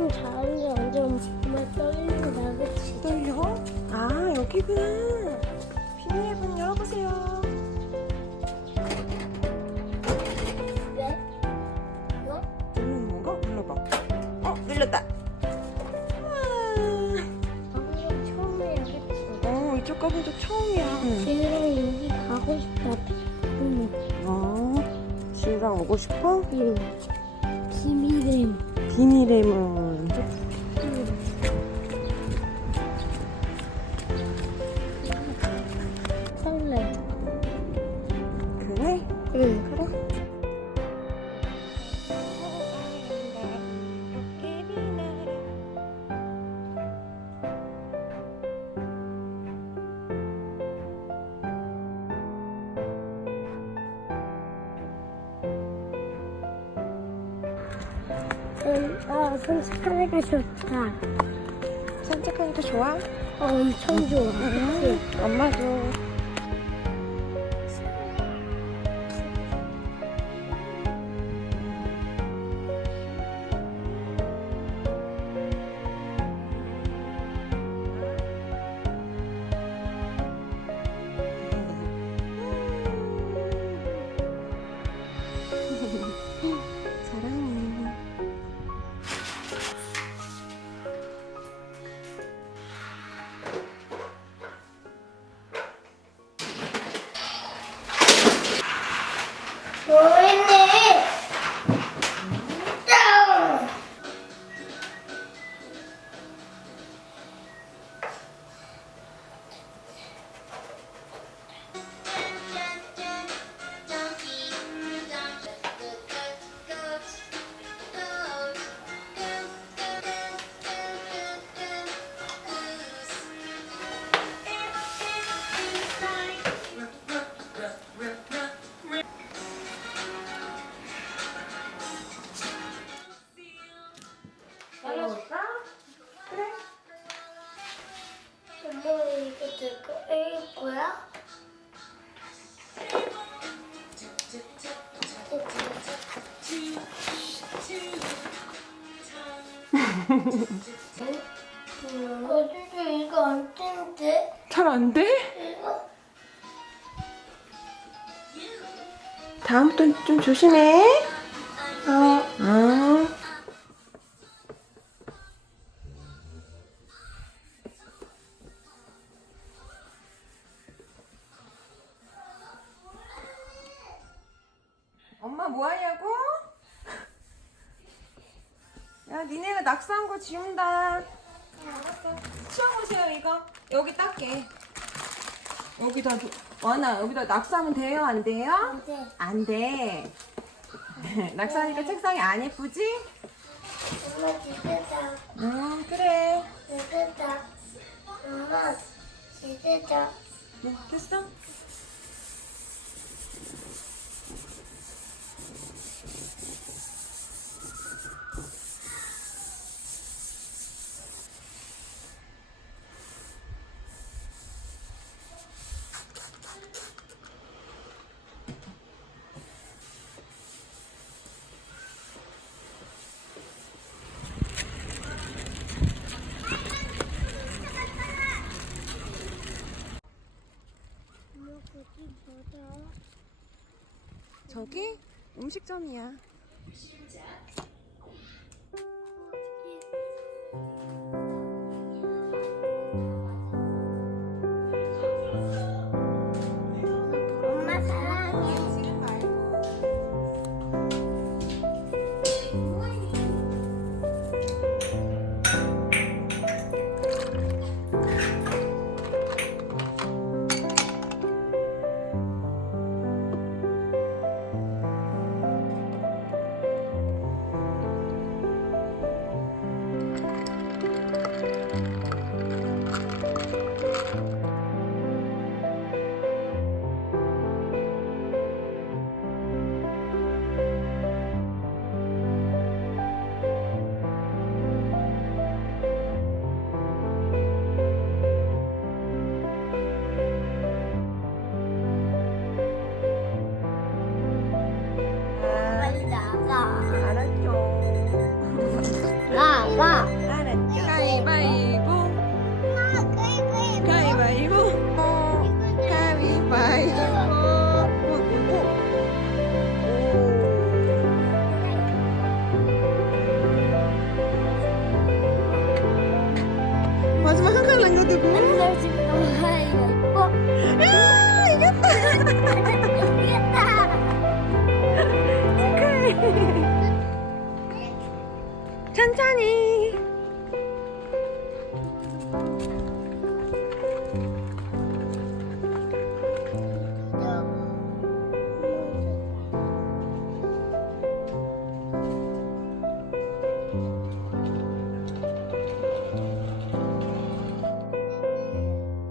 처음 자는데 완전 정말 떨린다, 그치? 떨려? 아, 여기구나. 비밀의 문 열어보세요. 왜? 뭐? 누르는 건가? 눌러봐. 눌렀다. 방금 처음이야, 그치? 이쪽 가본도 처음이야. 지우랑 여기 가고 싶다. 지우랑 오고 싶어? 응. 비밀의 비밀의 문. 설레. 그래? 응. 그래? 산책하니까 좋다. 산책하니까 좋아? 엄청 좋아. 그치? 엄마도. 사랑해. 뭐했니? 짱! 잘라줄까? 그래. 엄마 이거 내가 읽을 거야? 어디서 이거 안 되는데? 잘 안 돼? 이거 다음부터 좀 조심해. 어. 엄마 뭐 하냐고? 야, 니네가 낙서한 거 지운다. 알았어. 치워보세요, 이거. 여기 닦게. 여기다, 와나, 여기다 낙서하면 돼요? 안 돼요? 안 돼. 안 돼. 낙서하니까 책상이 안 예쁘지? 엄마 집에다. 그래. 집에다. 엄마 집에다. 됐어? 엄마 거기 뭐다? 저기 음식점이야. 엄마 사랑해. 지금 말고. 알았죠. 가위바위보. 엄마 그이 가위바위보. 가위바위보. 마지막 한 칸 남겨두고. 나 지금 이거 아, 이겼다. 이겼다. 축하해. 천천히.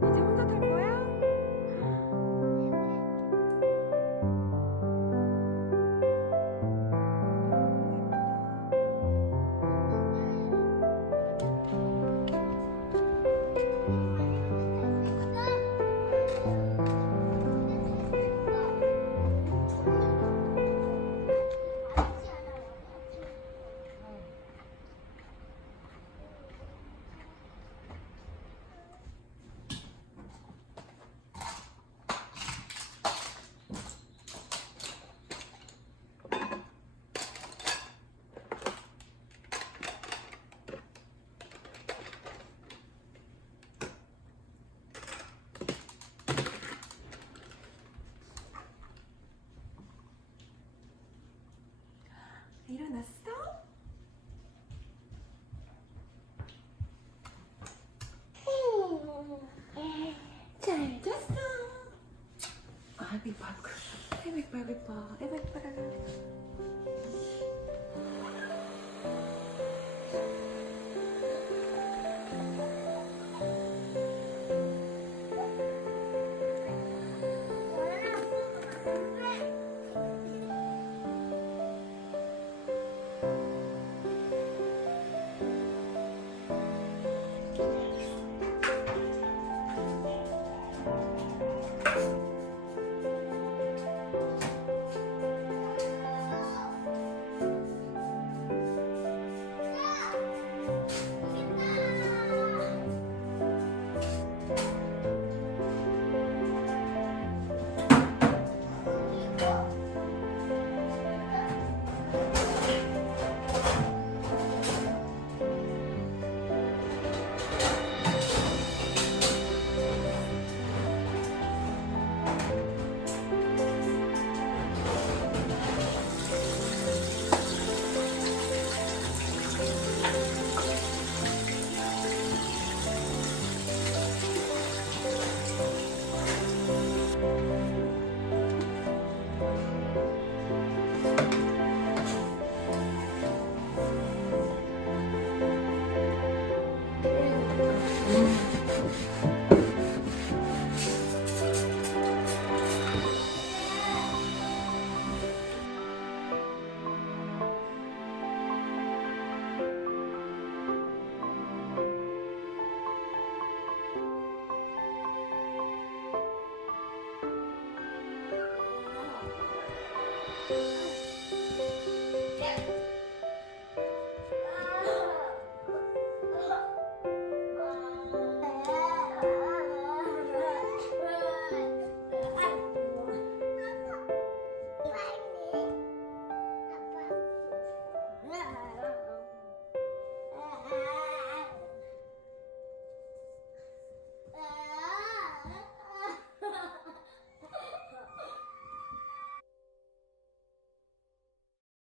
이제 혼자 탈 거야? 일어났어? 잘 잤어. 아이고, 아이고, 아이고, 아이고, 아이고, 아이고, 아이고.